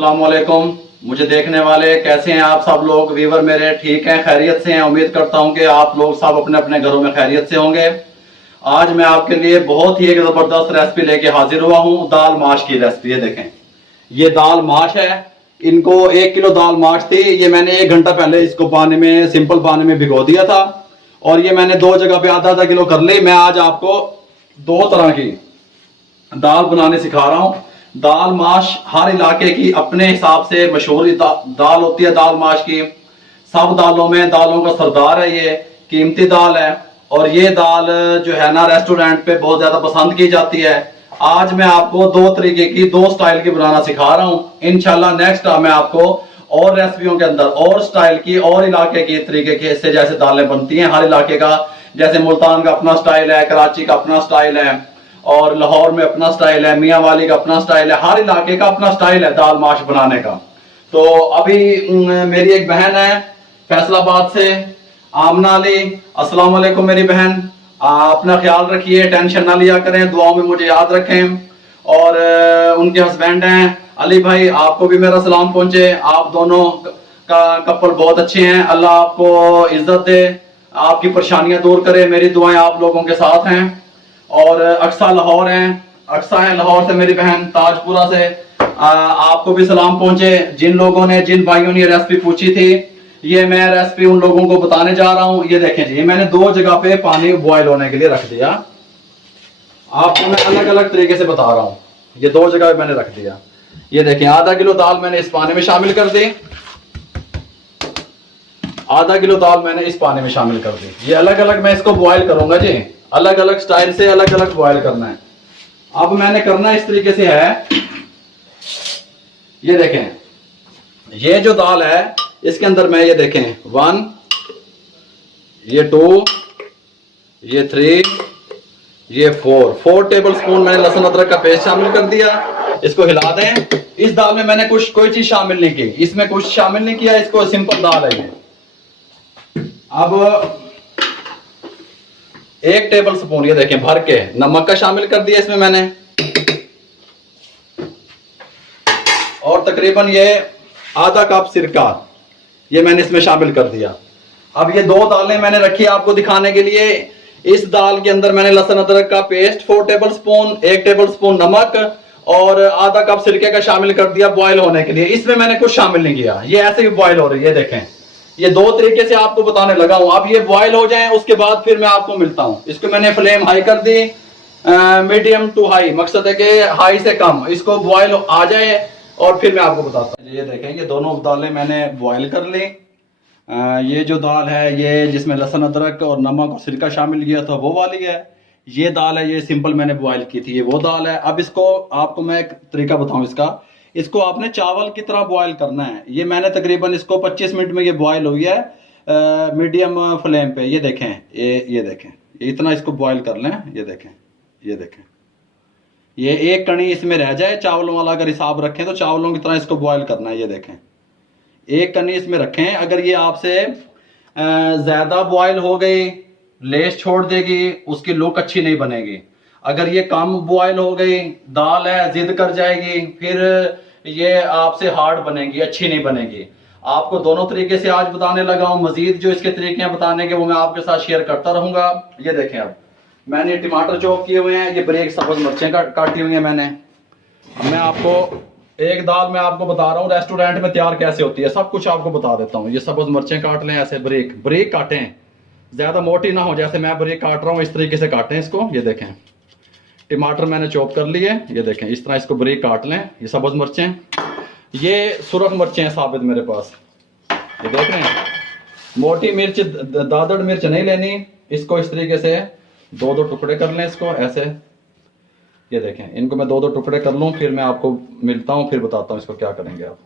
अस्सलाम वालेकुम। मुझे देखने वाले कैसे हैं आप सब लोग? वीवर मेरे ठीक हैं, खैरियत से हैं। उम्मीद करता हूं कि आप लोग सब अपने अपने घरों में खैरियत से होंगे। आज मैं आपके लिए बहुत ही एक जबरदस्त रेसिपी लेके हाजिर हुआ हूं, दाल माश की रेसिपी। ये देखें, ये दाल माश है। इनको 1 किलो दाल माश थी। ये मैंने 1 घंटा पहले इसको पानी में, सिंपल पानी में भिगो दिया था और ये मैंने 2 जगह पे आधा आधा किलो कर ली। मैं आज आपको 2 तरह की दाल बनाने सिखा रहा हूं। दाल माश हर इलाके की अपने हिसाब से मशहूर दाल होती है। दाल माश की सब दालों में दालों का सरदार है। ये कीमती दाल है और ये दाल जो है ना रेस्टोरेंट पे बहुत ज्यादा पसंद की जाती है। आज मैं आपको 2 तरीके की, 2 स्टाइल की बनाना सिखा रहा हूं। इंशाल्लाह नेक्स्ट मैं आपको और रेसिपियों के अंदर और स्टाइल की और इलाके की तरीके के से जैसे दालें बनती हैं हर इलाके का, जैसे मुल्तान का अपना स्टाइल है, कराची का अपना स्टाइल है और लाहौर में अपना स्टाइल है, मियाँ वाली का अपना स्टाइल है। हर इलाके का अपना स्टाइल है दाल माश बनाने का। तो अभी मेरी एक बहन है फैसलाबाद से, आमना अली। अस्सलाम वालेकुम मेरी बहन। अपना ख्याल रखिए, टेंशन ना लिया करें, दुआओं में मुझे याद रखें। और उनके हस्बैंड हैं अली भाई, आपको भी मेरा सलाम पहुंचे। आप दोनों का कपल बहुत अच्छे हैं। अल्लाह आपको इज्जत दे, आपकी परेशानियां दूर करे। मेरी दुआएं आप लोगों के साथ हैं। और अक्सा लाहौर हैं, अक्सा है लाहौर से मेरी बहन, ताजपुरा से। आपको भी सलाम पहुंचे। जिन लोगों ने, जिन भाइयों ने ये रेसिपी पूछी थी, ये मैं रेसिपी उन लोगों को बताने जा रहा हूं। ये देखें जी, मैंने 2 जगह पे पानी बॉयल होने के लिए रख दिया। आपको मैं अलग अलग तरीके से बता रहा हूं। ये 2 जगह पे मैंने रख दिया। ये देखें, आधा किलो दाल मैंने इस पानी में शामिल कर दी। आधा किलो दाल मैंने इस पानी में शामिल कर दी। ये अलग अलग मैं इसको बॉयल करूंगा जी, अलग अलग स्टाइल से अलग अलग बॉयल करना है। अब मैंने करना इस तरीके से है। ये देखें, ये जो दाल है इसके अंदर मैं, ये देखें, 1, ये 2, ये 3, ये 4 टेबल स्पून मैंने लहसुन अदरक का पेस्ट शामिल कर दिया। इसको हिला दें। इस दाल में मैंने कुछ कोई चीज शामिल नहीं की, इसमें कुछ शामिल नहीं किया। इसको सिंपल दाल है ये। अब 1 टेबल स्पून ये देखें भर के नमक का शामिल कर दिया इसमें मैंने। और तकरीबन ये आधा कप सिरका ये मैंने इसमें शामिल कर दिया। अब ये 2 दालें मैंने रखी आपको दिखाने के लिए। इस दाल के अंदर मैंने लहसुन अदरक का paste 4 table spoon, 1 table spoon नमक और आधा कप सिरके का शामिल कर दिया बॉयल होने के लिए। इसमें मैंने कुछ शामिल नहीं किया, ये ऐसे ही बॉयल हो रही है। देखें, ये 2 तरीके से आपको बताने लगा हूं। अब ये बॉयल हो जाएं, उसके बाद फिर मैं आपको मिलता हूं। इसको मैंने फ्लेम हाई कर दी, मीडियम टू हाई, मकसद है कि हाई से कम इसको बॉयल आ जाए और फिर मैं आपको बताता हूं। ये देखें, ये दोनों दालें मैंने बॉयल कर ली। ये जो दाल है, ये जिसमें लहसुन अदरक और नमक और सिरका शामिल किया था, वो वाली है। ये दाल है, ये सिंपल मैंने बॉयल की थी, ये वो दाल है। अब इसको आपको मैं एक तरीका बताऊं इसका। इसको आपने चावल की तरह बॉयल करना है। ये मैंने तकरीबन इसको 25 मिनट में ये बॉयल हुई है मीडियम फ्लेम पे। ये देखें, ये देखें, इतना इसको बॉयल कर लें। ये देखें, ये देखें, ये 1 कणी इसमें रह जाए चावलों वाला अगर हिसाब रखें तो चावलों की तरह इसको बॉयल करना है। ये देखें, 1 कणी इसमें रखें। अगर ये आपसे ज्यादा बॉयल हो गई, लेस छोड़ देगी, उसकी लुक अच्छी नहीं बनेगी। अगर ये कम बॉयल हो गई, दाल है, जिद कर जाएगी, फिर ये आपसे हार्ड बनेगी, अच्छी नहीं बनेगी। आपको दोनों तरीके से आज बताने लगा हूं। मजीद जो इसके तरीके हैं बताने के, वो मैं आपके साथ शेयर करता रहूंगा। ये देखें, अब मैंने टमाटर चॉप किए हुए हैं, ये बारीक सब्ज मिर्चें काटी हुई हैं मैंने। मैं आपको एक दाल मैं आपको बता रहा हूँ रेस्टोरेंट में तैयार कैसे होती है, सब कुछ आपको बता देता हूँ। ये सब्ज मिर्चें काट लें, ऐसे बारीक बारीक काटें, ज्यादा मोटी ना हो, जैसे मैं बारीक काट रहा हूँ इस तरीके से काटें इसको। ये देखें, टमाटर मैंने चॉप कर लिए। ये देखें, इस तरह इसको बारीक काट लें। ये सब्ज मिर्चें, ये सुरख मिर्चें हैं साबित मेरे पास, ये देख रहे हैं। मोटी मिर्च, दादड़ मिर्च नहीं लेनी। इसको इस तरीके से 2-2 टुकड़े कर लें इसको ऐसे। ये देखें, इनको मैं 2-2 टुकड़े कर लूं, फिर मैं आपको मिलता हूं, फिर बताता हूं इसको क्या करेंगे आप।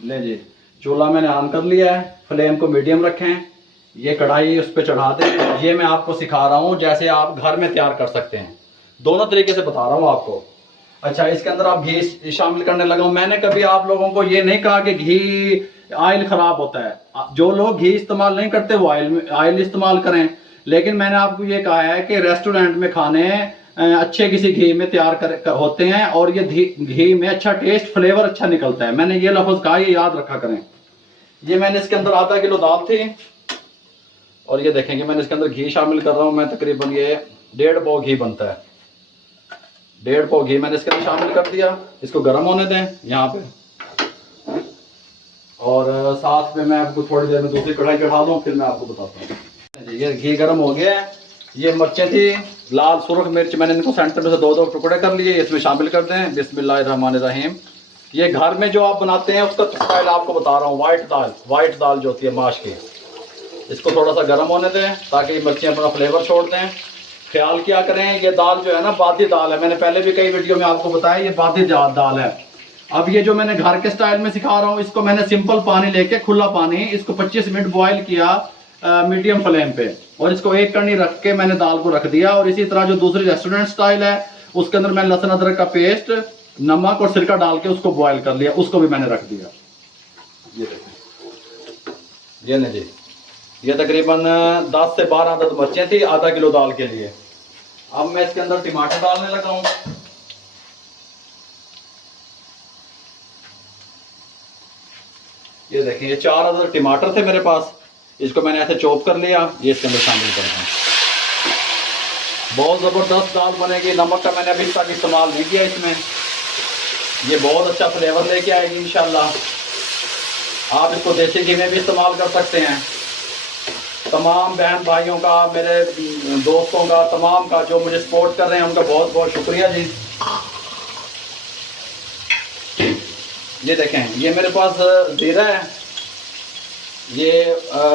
ले जी, चूल्हा मैंने ऑन कर लिया है, फ्लेम को मीडियम रखें। ये कढ़ाई उस पर चढ़ा दें। ये मैं आपको सिखा रहा हूं जैसे आप घर में तैयार कर सकते हैं, दोनों तरीके से बता रहा हूं आपको। अच्छा, इसके अंदर आप घी शामिल करने लगा हूं। मैंने कभी आप लोगों को ये नहीं कहा कि घी ऑयल खराब होता है। जो लोग घी इस्तेमाल नहीं करते वो ऑयल इस्तेमाल करें। लेकिन मैंने आपको ये कहा है कि रेस्टोरेंट में खाने अच्छे किसी घी में तैयार होते हैं, और ये घी में अच्छा टेस्ट फ्लेवर अच्छा निकलता है। मैंने ये लफ्ज कहा, ये याद रखा करें। ये मैंने इसके अंदर आधा किलो दाल थी, और ये देखेंगे मैंने इसके अंदर घी शामिल कर रहा हूँ मैं। तकरीबन ये 1.5 पाव घी बनता है। 1.5 पाव घी मैंने इसके अंदर शामिल कर दिया। इसको गर्म होने दें यहाँ पे, और साथ में मैं आपको थोड़ी देर में दूसरी कढ़ाई चढ़ा दूँ, फिर मैं आपको बताता हूँ। ये घी गर्म हो गया है। ये मिर्चें थी लाल सुरख मिर्च, मैंने इनको सेंटर में से 2-2 टुकड़े कर लिए, इसमें शामिल कर दें। बिस्मिल्लाहिर्रहमानिर्रहीम। ये घर में जो आप बनाते हैं उसका स्टाइल आपको बता रहा हूँ। वाइट दाल जो होती है माश की, इसको थोड़ा सा गर्म होने दें ताकि मिर्चें अपना फ्लेवर छोड़ दें। ख्याल क्या करें, ये दाल जो है ना बादी दाल है। मैंने पहले भी कई वीडियो में आपको बताया, ये बादी दाल है। अब ये जो मैंने घर के स्टाइल में सिखा रहा हूँ, इसको मैंने सिंपल पानी लेके, खुला पानी, इसको 25 मिनट बॉयल किया मीडियम फ्लेम पे, और इसको एक कड़ी रख के मैंने दाल को रख दिया। और इसी तरह जो दूसरी रेस्टोरेंट स्टाइल है, उसके अंदर मैंने लहसुन अदरक का पेस्ट, नमक और सिरका डाल के उसको बॉयल कर लिया, उसको भी मैंने रख दिया। ये देखें, ये नहीं जी, ये तकरीबन 10 से 12 अदद मिर्चें थी आधा किलो दाल के लिए। अब मैं इसके अंदर टमाटर डालने लगा हूं। ये देखिए, ये 4 अदद टमाटर थे मेरे पास, इसको मैंने ऐसे चॉप कर लिया, ये इसके अंदर शामिल कर रहा हूं। बहुत ज़बरदस्त दाल बनेगी। नमक का मैंने अभी तक इस्तेमाल नहीं किया इसमें, ये बहुत अच्छा फ्लेवर लेके आएगी इंशाल्लाह। आप इसको देसी घी में भी इस्तेमाल कर सकते हैं। तमाम बहन भाइयों का, मेरे दोस्तों का, तमाम का जो मुझे सपोर्ट कर रहे हैं, उनका बहुत बहुत शुक्रिया जी। ये देखें, ये मेरे पास ज़ीरा है, ये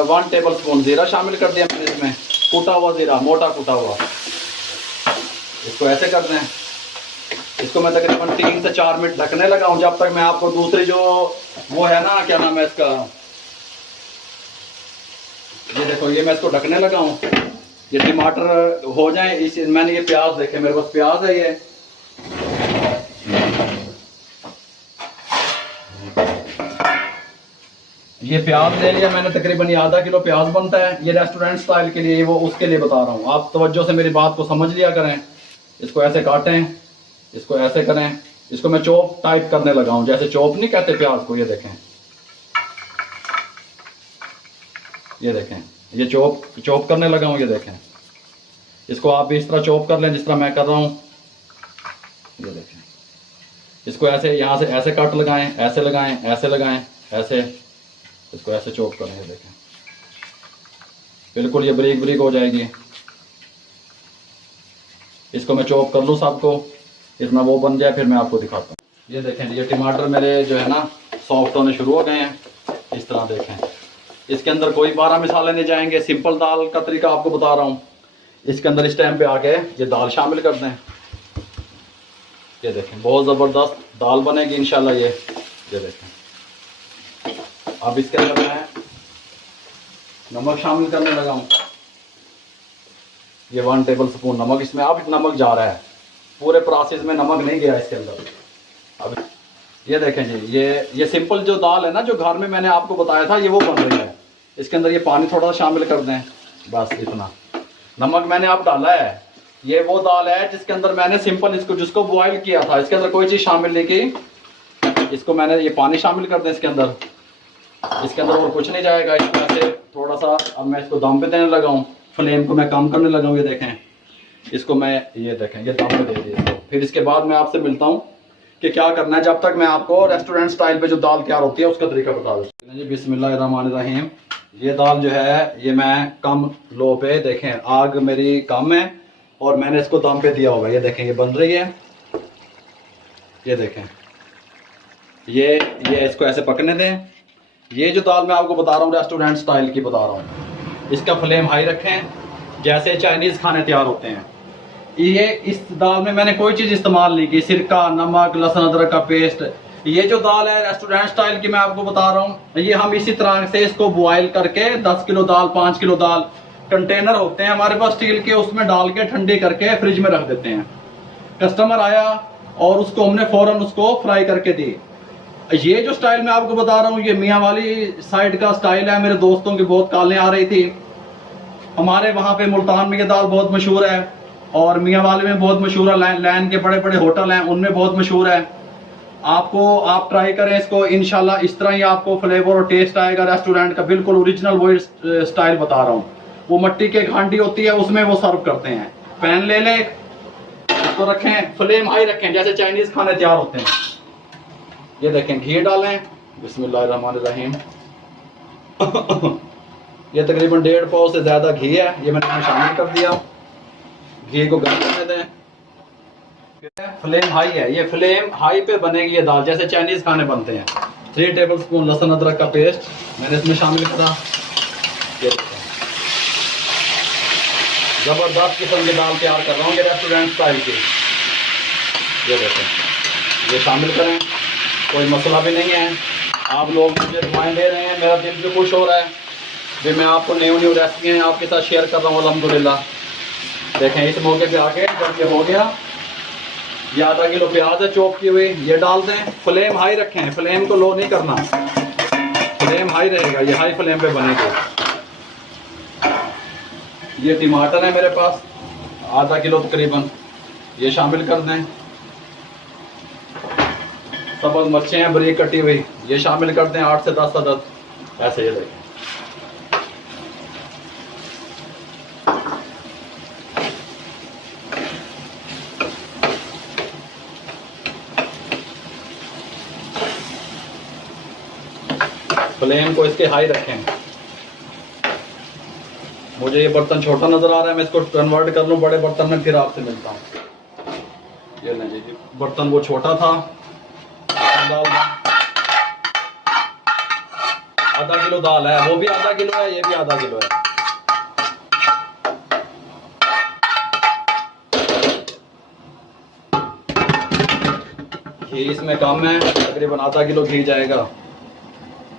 1 टेबल स्पून ज़ीरा शामिल कर दिया मैंने इसमें। कूटा हुआ ज़ीरा, मोटा कूटा हुआ, इसको ऐसे कर दें। इसको मैं तकरीबन 3 से 4 मिनट ढकने लगा हूँ, जब तक मैं आपको दूसरी जो वो है ना, क्या नाम है इसका, ये देखो, ये मैं इसको ढकने लगा हूँ। ये टमाटर हो जाए, इस मैंने ये प्याज देखे, मेरे पास प्याज है, ये प्याज ले लिया मैंने, तकरीबन ये आधा किलो प्याज बनता है। ये रेस्टोरेंट स्टाइल के लिए, वो उसके लिए बता रहा हूँ। आप तवज्जो से मेरी बात को समझ लिया करें। इसको ऐसे काटें, इसको ऐसे करें। इसको मैं चॉप टाइप करने लगा हूँ, जैसे चॉप नहीं कहते प्याज को। ये देखें, ये देखें, ये चॉप करने लगा हूँ। ये देखें, इसको आप भी इस तरह चॉप कर लें जिस तरह मैं कर रहा हूँ। ये देखें, इसको ऐसे यहाँ से ऐसे कट लगाएं, ऐसे लगाएं, ऐसे लगाएं, ऐसे, इसको ऐसे चॉप करें। ये देखें, बिल्कुल ये बारीक बारीक हो जाएगी। इसको मैं चॉप कर लूँ सबको, इतना वो बन जाए, फिर मैं आपको दिखाता हूँ। ये देखें, ये टमाटर मेरे जो है ना सॉफ्ट होने शुरू हो गए हैं। इस तरह देखें, इसके अंदर कोई 12 मसाले नहीं जाएंगे। सिंपल दाल का तरीका आपको बता रहा हूँ। इसके अंदर इस टाइम पे आके ये दाल शामिल कर दें। ये देखें, बहुत ज़बरदस्त दाल बनेगी इंशाल्लाह। ये देखें, अब इसके अंदर मैं नमक शामिल करने लगा हूँ। ये 1 टेबल स्पून नमक इसमें, अब नमक जा रहा है, पूरे प्रोसेस में नमक नहीं गया इसके अंदर। अब ये देखें जी, ये सिंपल जो दाल है ना, जो घर में मैंने आपको बताया था, ये वो बन रही है। इसके अंदर ये पानी थोड़ा सा शामिल कर दें, बस इतना। नमक मैंने आप डाला है। ये वो दाल है जिसके अंदर मैंने सिंपल जिसको बॉयल किया था, इसके अंदर कोई चीज़ शामिल नहीं की। इसको मैंने ये पानी शामिल कर दें इसके अंदर, इसके अंदर और कुछ नहीं जाएगा। इसको ऐसे थोड़ा सा, अब मैं इसको दम पे देने लगा हूँ, फ्लेम को मैं कम करने लगा हूँ। ये देखें, इसको मैं, ये देखें, ये दम पे दे दिए इसको। फिर इसके बाद मैं आपसे मिलता हूँ कि क्या करना है, जब तक मैं आपको रेस्टोरेंट स्टाइल पे जो दाल तैयार होती है उसका तरीका बता दूँ जी। बिस्मिल्लाहिर्रहमानिर्रहीम। ये दाल जो है, ये मैं कम लो पे, देखें आग मेरी कम है, और मैंने इसको दम पे दिया होगा। ये देखें, ये बन रही है। ये देखें, ये इसको ऐसे पकने दें। ये जो दाल मैं आपको बता रहा हूँ रेस्टोरेंट स्टाइल की बता रहा हूँ। इसका फ्लेम हाई रखें, जैसे चाइनीज़ खाने तैयार होते हैं। ये इस दाल में मैंने कोई चीज़ इस्तेमाल नहीं की, सिरका, नमक, लहसुन अदरक का पेस्ट। ये जो दाल है रेस्टोरेंट स्टाइल की मैं आपको बता रहा हूँ, ये हम इसी तरह से इसको बॉयल करके 10 किलो दाल, 5 किलो दाल, कंटेनर होते हैं हमारे पास स्टील के, उसमें डाल के ठंडी करके फ्रिज में रख देते हैं। कस्टमर आया और उसको हमने फ़ौरन उसको फ्राई करके दी। ये जो स्टाइल मैं आपको बता रहा हूँ, ये मियाँ वाली साइड का स्टाइल है। मेरे दोस्तों की बहुत कॉलें आ रही थी। हमारे वहाँ पे मुल्तान में ये दाल बहुत मशहूर है। और मियाँ वाले में बहुत मशहूर है, लैन के बड़े बड़े होटल हैं उनमें बहुत मशहूर है। आप ट्राई करें इसको, इंशाल्लाह इस तरह ही आपको फ्लेवर और टेस्ट आएगा रेस्टोरेंट का, बिल्कुल ओरिजिनल वही स्टाइल बता रहा हूँ। वो मिट्टी के हांडी होती है उसमें वो सर्व करते हैं। पैन ले लें, इसको रखें, फ्लेम हाई रखें जैसे चाइनीज खाने तैयार होते हैं। ये देखें, घी डालें, बिस्मिल्लाहिर्रहमानिर्रहीम। ये तकरीबन 1.5 पाव से ज्यादा घी है, ये मैंने इसमें शामिल कर दिया। घी को गर्म करने दें। फ्लेम हाई है, ये फ्लेम हाई पे बनेगी ये दाल जैसे चाइनीज खाने बनते हैं। 3 टेबल स्पून लहसुन अदरक का पेस्ट मैंने इसमें शामिल करा। ये जबरदस्त किस्म की दाल तैयार कर रहा हूँ, ये रेस्टोरेंट स्टाइल की। ये देखें, ये शामिल करें, कोई मसला भी नहीं है। आप लोग मुझे दुआएं दे रहे हैं, मेरा दिल भी खुश हो रहा है कि मैं आपको न्यू रेसिपी आपके साथ शेयर कर रहा हूँ अल्हम्दुलिल्लाह। देखें, इस मौके पे आके जब ये हो गया, ये आधा किलो प्याज है चॉप की हुई, ये डाल दें। फ्लेम हाई रखें, फ्लेम को लो नहीं करना, फ्लेम हाई रहेगा, ये हाई फ्लेम पे बनेगा। ये टमाटर है मेरे पास आधा किलो तकरीबन, ये शामिल कर दें। सब्ज़ मिर्चें हैं बारीक कटी हुई, ये शामिल कर दें 8 से 10 अदद, ऐसे। ये देखें, फ्लेम को इसके हाई रखें। मुझे ये बर्तन छोटा नजर आ रहा है, मैं इसको कन्वर्ट कर लूँ बड़े बर्तन में, फिर आपसे मिलता हूँ। ये लें जी, बर्तन वो छोटा था, डाल दें। आधा किलो दाल है, वो भी आधा किलो है, ये भी आधा किलो है। घी इसमें कम है, तकरीबन आधा किलो घी जाएगा।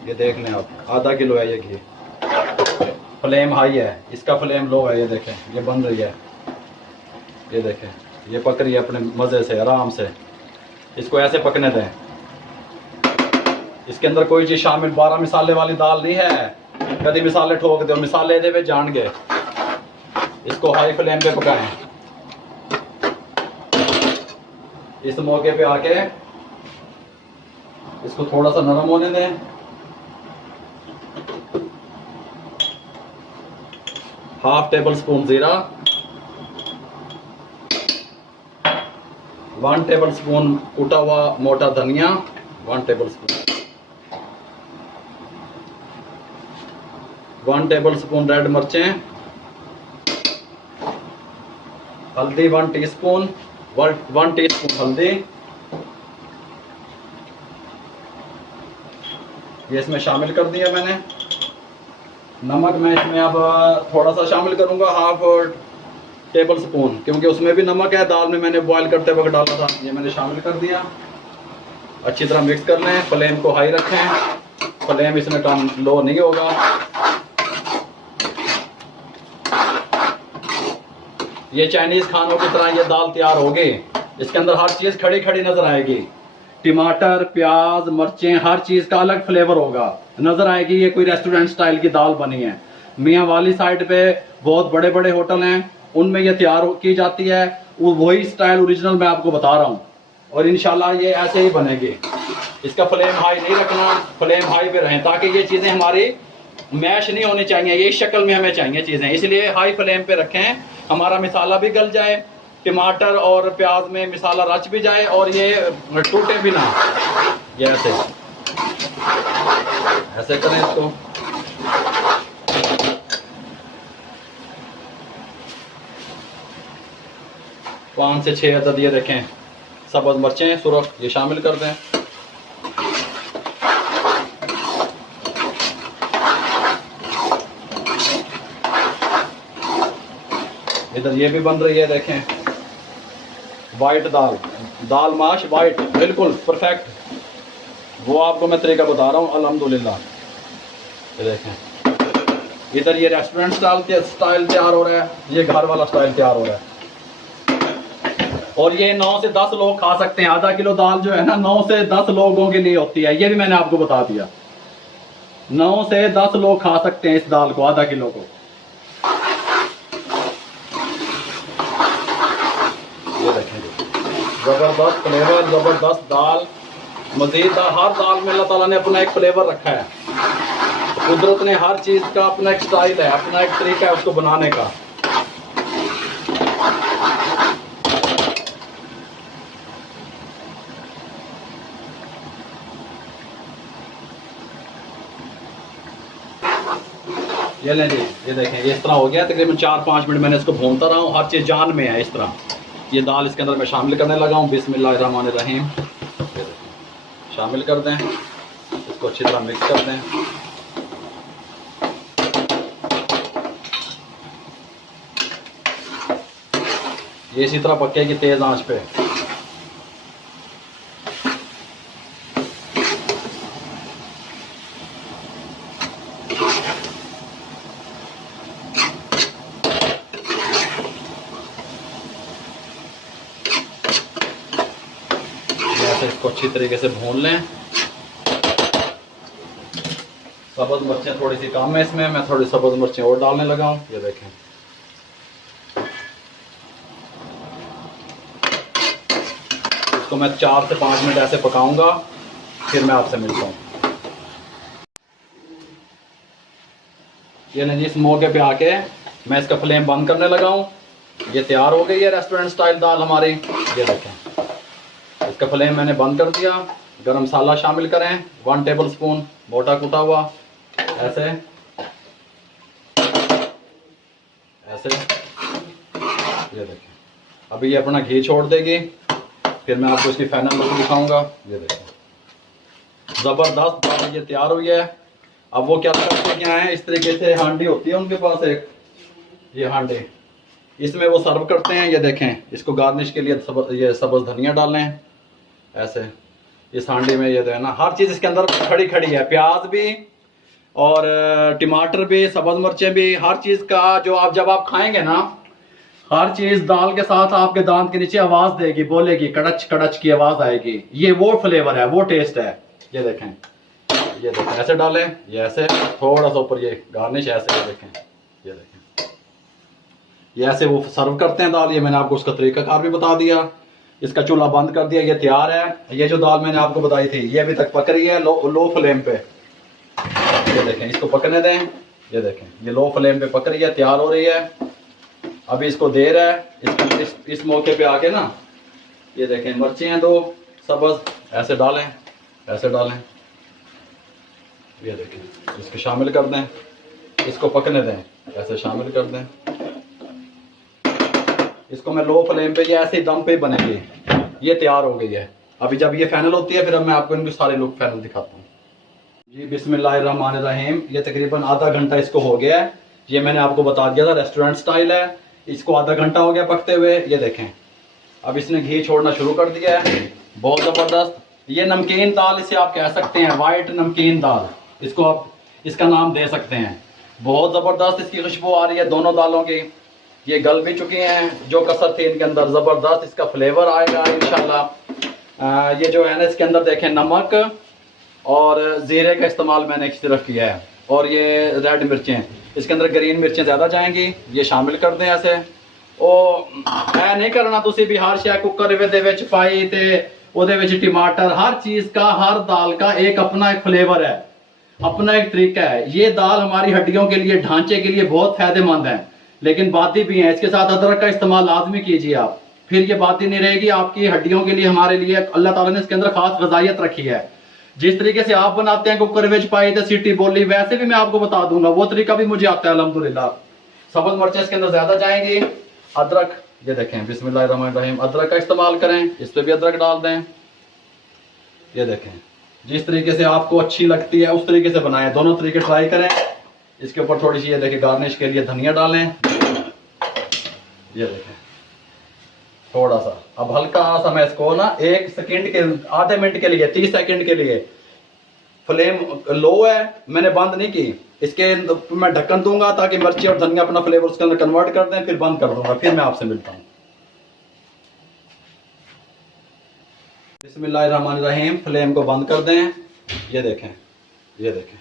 ये देख लें आप, आधा किलो है ये घी। फ्लेम हाई है, इसका फ्लेम लो है। ये देखें, ये बन रही है, ये देखें, ये पक रही है अपने मज़े से, आराम से। इसको ऐसे पकने दें। इसके अंदर कोई चीज़ शामिल 12 मिसाले वाली दाल नहीं है, कभी मिसाले ठोक दो, मिसाले दे वे जान गए। इसको हाई फ्लेम पे पकाएं। इस मौके पे आके इसको थोड़ा सा नरम होने दें। हाफ टेबल स्पून जीरा, 1 टेबल स्पून कुटा हुआ मोटा धनिया, 1 table spoon, 1 table spoon red मिर्चें, हल्दी 1 टीस्पून, 1 टीस्पून हल्दी, ये इसमें शामिल कर दिया मैंने। नमक मैं इसमें अब थोड़ा सा शामिल करूंगा, हाफ टेबल स्पून, क्योंकि उसमें भी नमक है, दाल में मैंने बॉईल करते वक्त डाला था। ये मैंने शामिल कर दिया। अच्छी तरह मिक्स कर लें, फ्लेम को हाई रखें, फ्लेम इसमें कम लो नहीं होगा। ये चाइनीज खानों की तरह ये दाल तैयार होगी। इसके अंदर हर चीज खड़ी खड़ी नजर आएगी, टमाटर, प्याज, मिर्चें, हर चीज का अलग फ्लेवर होगा, नजर आएगी ये कोई रेस्टोरेंट स्टाइल की दाल बनी है। मियाँ वाली साइड पे बहुत बड़े बड़े होटल हैं, उनमें ये तैयार की जाती है, वो वही स्टाइल ओरिजिनल मैं आपको बता रहा हूँ। और इंशाल्लाह ये ऐसे ही बनेगी। इसका फ्लेम हाई नहीं रखना, फ्लेम हाई पे रहें, ताकि ये चीजें हमारी मैश नहीं होनी चाहिए, ये इस शक्ल में हमें चाहिए चीजें, इसलिए हाई फ्लेम पे रखें। हमारा मसाला भी गल जाए, टमाटर और प्याज में मसाला रच भी जाए और ये टूटे भी ना। ये ऐसे ऐसे करें इसको। पाँच से 6 अदद ये देखें सब्ज़ मिर्चें सुरख, ये शामिल कर दें। इधर ये भी बन रही है, देखें वाइट दाल, दाल माश वाइट, बिल्कुल परफेक्ट, वो आपको मैं तरीका बता रहा हूँ अल्हम्दुलिल्लाह। ये देखें, इधर ये रेस्टोरेंट स्टाइल तैयार हो रहा है, ये घर वाला स्टाइल तैयार हो रहा है। और ये 9 से 10 लोग खा सकते हैं। आधा किलो दाल जो है ना 9 से 10 लोगों के लिए होती है, ये भी मैंने आपको बता दिया। 9 से 10 लोग खा सकते हैं इस दाल को, आधा किलो को। ज़बरदस्त फ्लेवर, ज़बरदस्त दाल। मज़ीद हर दाल में अल्लाह ताला ने अपना एक फ्लेवर रखा है। कुदरत ने हर चीज़ का अपना एक स्टाइल है, अपना एक तरीका है उसको बनाने का। ये लें जी, ये देखें, ये इस तरह हो गया। तकरीबन 4-5 मिनट मैंने इसको भूनता रहा हूँ, हर चीज़ जान में है। इस तरह ये दाल इसके अंदर मैं शामिल करने लगा हूँ। बिस्मिल्लाहिर्रहमानिर्रहीम। शामिल कर दें, इसको अच्छी तरह मिक्स कर दें। ये इसी तरह पकेगी तेज़ आंच पे। इसको अच्छी तरीके से भून लें। सब्ज़ मिर्चें थोड़ी सी कम है इसमें, मैं थोड़ी सब्ज़ मिर्चें और डालने लगा हूँ। ये देखें, इसको मैं 4 से 5 मिनट ऐसे पकाऊंगा, फिर मैं आपसे मिलता हूँ। ये नहीं, इस मौके पे आके मैं इसका फ्लेम बंद करने लगा हूँ। ये तैयार हो गई है रेस्टोरेंट स्टाइल दाल हमारी। ये देखें, इसका फ्लेम मैंने बंद कर दिया। गरम मसाला शामिल करें, 1 टेबल स्पून मोटा कुटा हुआ, ऐसे ऐसे। ये देखें, अभी ये अपना घी छोड़ देगी, फिर मैं आपको इसकी फाइनल लुक दिखाऊंगा। ये देखें, ज़बरदस्त दाल ये तैयार हुई है। अब वो क्या करते क्या है, इस तरीके से हांडी होती है उनके पास एक, ये हांडी, इसमें वो सर्व करते हैं। ये देखें, इसको गार्निश के लिए ये सब्ज़ धनिया डालें ऐसे इस हांडी में। ये है ना, हर चीज़ इसके अंदर खड़ी खड़ी है, प्याज भी और टमाटर भी, सब्ज़ मिर्चें भी, हर चीज़ का जो आप जब आप खाएंगे ना, हर चीज़ दाल के साथ आपके दांत के नीचे आवाज़ देगी, बोलेगी, कड़च कड़च की आवाज़ आएगी। ये वो फ्लेवर है, वो टेस्ट है। ये देखें, ये देखें, ऐसे डालें, ये ऐसे थोड़ा सा ऊपर ये गार्निश ऐसे। ये देखें, ये देखें, ये ऐसे वो सर्व करते हैं दाल। ये मैंने आपको उसका तरीकाकार भी बता दिया। इसका चूल्हा बंद कर दिया, ये तैयार है। ये जो दाल मैंने आपको बताई थी, ये अभी तक पक रही है लो फ्लेम पे। ये देखें, इसको पकने दें। ये देखें, ये लो फ्लेम पे पक रही है, तैयार हो रही है। अभी इसको देर है। इस मौके पे आके ना, ये देखें, मिर्चें हैं 2 सब्ज़, ऐसे डालें, ऐसे डालें। ये देखें, इसको शामिल कर दें, इसको पकने दें, ऐसे शामिल कर दें। इसको मैं लो फ्लेम पे, ये ऐसे ही दम पे बनेगी। ये तैयार हो गई है। अभी जब ये फाइनल होती है, फिर अब मैं आपको इनके सारे लुक फाइनल दिखाता हूँ जी। बिस्मिल्लाहिर्रहमानिर्रहीम। ये तकरीबन आधा घंटा इसको हो गया है। ये मैंने आपको बता दिया था रेस्टोरेंट स्टाइल है। इसको आधा घंटा हो गया पकते हुए। ये देखें, अब इसने घी छोड़ना शुरू कर दिया है, बहुत ज़बरदस्त। ये नमकीन दाल इसे आप कह सकते हैं, वाइट नमकीन दाल, इसको आप इसका नाम दे सकते हैं। बहुत ज़बरदस्त इसकी खुशबू आ रही है दोनों दालों की। ये गल भी चुकी हैं, जो कसर थी इनके अंदर, ज़बरदस्त इसका फ्लेवर आएगा इंशाल्लाह। ये जो है ना, इसके अंदर देखें, नमक और ज़ीरे का इस्तेमाल मैंने एक तरफ किया है, और ये रेड मिर्चें, इसके अंदर ग्रीन मिर्चें ज़्यादा जाएंगी, ये शामिल कर दें ऐसे। मैं नहीं करना, तुसी भी हर शे कुकर दे विच पाई ते ओदे विच टमाटर, हर चीज़ का, हर दाल का एक अपना एक फ्लेवर है, अपना एक तरीका है। ये दाल हमारी हड्डियों के लिए, ढांचे के लिए बहुत फायदेमंद है, लेकिन बाती भी है। इसके साथ अदरक का इस्तेमाल लाजमी कीजिए आप, फिर ये बाती नहीं रहेगी आपकी हड्डियों के लिए। हमारे लिए अल्लाह ताला ने इसके अंदर खास गजाइत रखी है। जिस तरीके से आप बनाते हैं, कुकर विच पाई तो सीटी बोली, वैसे भी मैं आपको बता दूंगा, वो तरीका भी मुझे आता है अल्हम्दुलिल्लाह। सब्ज़ मिर्चें इसके अंदर ज्यादा जाएंगी। अदरक, ये देखें, बिस्मिल्लाहिर्रहमानिर्रहीम, अदरक का इस्तेमाल करें, इस पर भी अदरक डाल दें। ये देखें, जिस तरीके से आपको अच्छी लगती है उस तरीके से बनाएं, दोनों तरीके ट्राई करें। इसके ऊपर थोड़ी सी, ये देखें, गार्निश के लिए धनिया डालें। ये देखें, थोड़ा सा, अब हल्का सा मैं इसको ना 1 सेकंड के, आधे मिनट के लिए, 30 सेकंड के लिए, फ्लेम लो है, मैंने बंद नहीं की, इसके मैं ढक्कन दूंगा ताकि मिर्ची और धनिया अपना फ्लेवर उसके अंदर कन्वर्ट कर दें, फिर बंद कर दूंगा, फिर मैं आपसे मिलता हूँ। बिस्मिल्लाहिर्रहमानिर्रहीम, फ्लेम को बंद कर दें। ये देखें, ये देखें,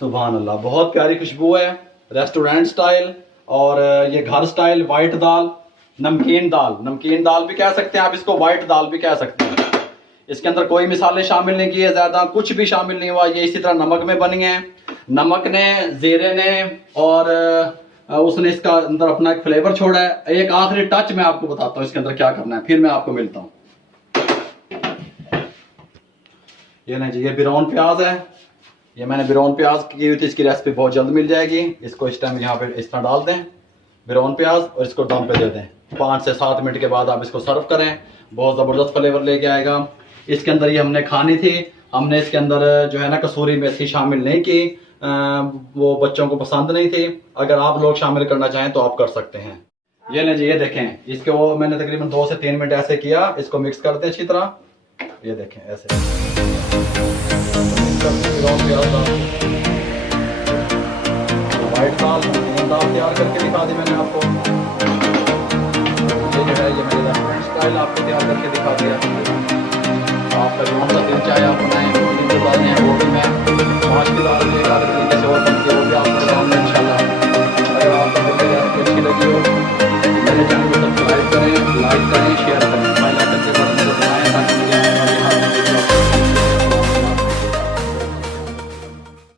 सुभान अल्लाह, बहुत प्यारी खुशबू है, रेस्टोरेंट स्टाइल और ये घर स्टाइल वाइट दाल। नमकीन दाल भी कह सकते हैं आप इसको, व्हाइट दाल भी कह सकते हैं। इसके अंदर कोई मिसाले शामिल नहीं किए, ज्यादा कुछ भी शामिल नहीं हुआ, ये इसी तरह नमक में बनी है। नमक ने, जीरे ने और उसने इसका अंदर अपना एक फ्लेवर छोड़ा है। एक आखिरी टच मैं आपको बताता हूँ इसके अंदर क्या करना है, फिर मैं आपको मिलता हूँ। ये नहीं जी, ये बिरौन प्याज है, ये मैंने बिरौन प्याज की हुई थी, इसकी रेसिपी बहुत जल्द मिल जाएगी। इसको इस टाइम यहाँ पे इस तरह डाल दें बिरौन प्याज, और इसको दम पे दे दें। 5 से 7 मिनट के बाद आप इसको सर्व करें, बहुत ज़बरदस्त फ्लेवर लेके आएगा। इसके अंदर ये हमने खानी थी, हमने इसके अंदर जो है ना कसूरी मेथी शामिल नहीं की, वो बच्चों को पसंद नहीं थी। अगर आप लोग शामिल करना चाहें तो आप कर सकते हैं। ये नहीं जी, ये देखें, इसके वो मैंने तकरीबन 2 से 3 मिनट ऐसे किया, इसको मिक्स कर दें अच्छी तरह। ये देखें ऐसे व्हाइट दाल तैयार करके दिखा दी मैंने आपको। ये जो है ये मैंने रेस्टोरेंट स्टाइल आपको तैयार करके दिखा दिया। आपका जो सा दिल चाहे आप बनाएं, जो दालें हैं वो भी मैं 5 की दाल में अलग तरीके से और बनती है वो भी आप